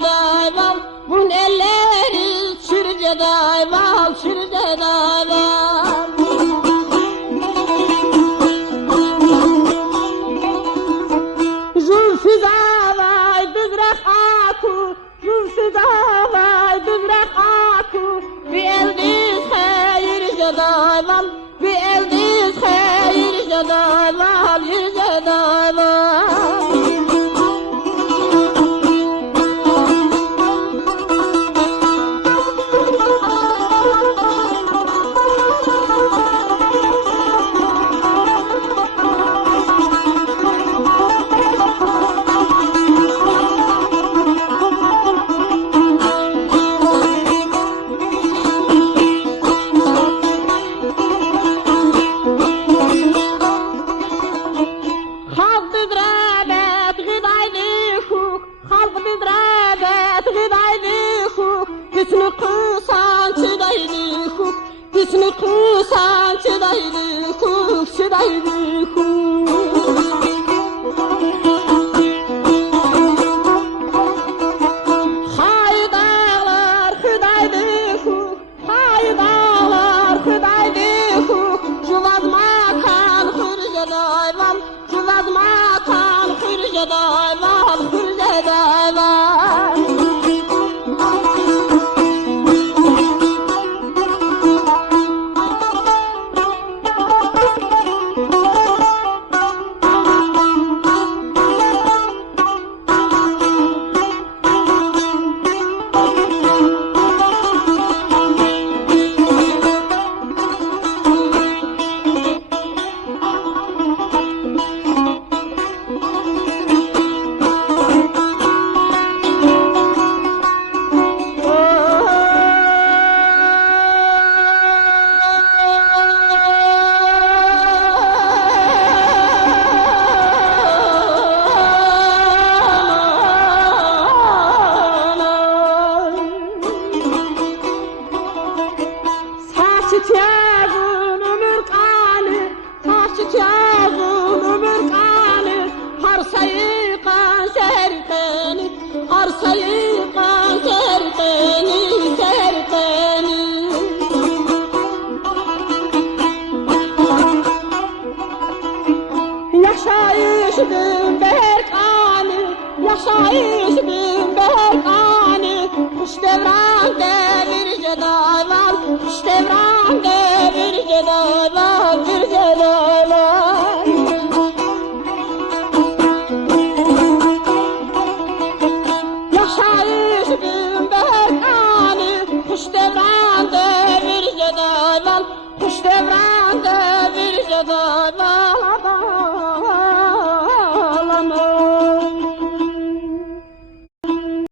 dayval, bun elleri çürce dayval, çürce dayval. Zülfü davay düzrak aku, zülfü davay düzrak aku, bir eldiz hayırca dayval, bir eldiz hayırca dayval, yürce dayval. Gitni kusan çıdaylı huk, çıdaylı huk. Haydağlar hıdaylı huk, haydağlar hıdaylı huk. Cuvaz makan hırca dayval, cuvaz makan hırca dayval, hırca dayval. Çiçeğin ömür kanı, taş çiçeğin ömür kanı, harsayı kan serteni, harsayı kan serteni, serteni. Yaşayış bin berkanı, yaşayış bin berkanı, kuş devran devirce dayval, kuş devran devirce dayval, virce dayval. Yaşayış bin berkanı, kuş devran devirce dayval, kuş devran devirce dayval.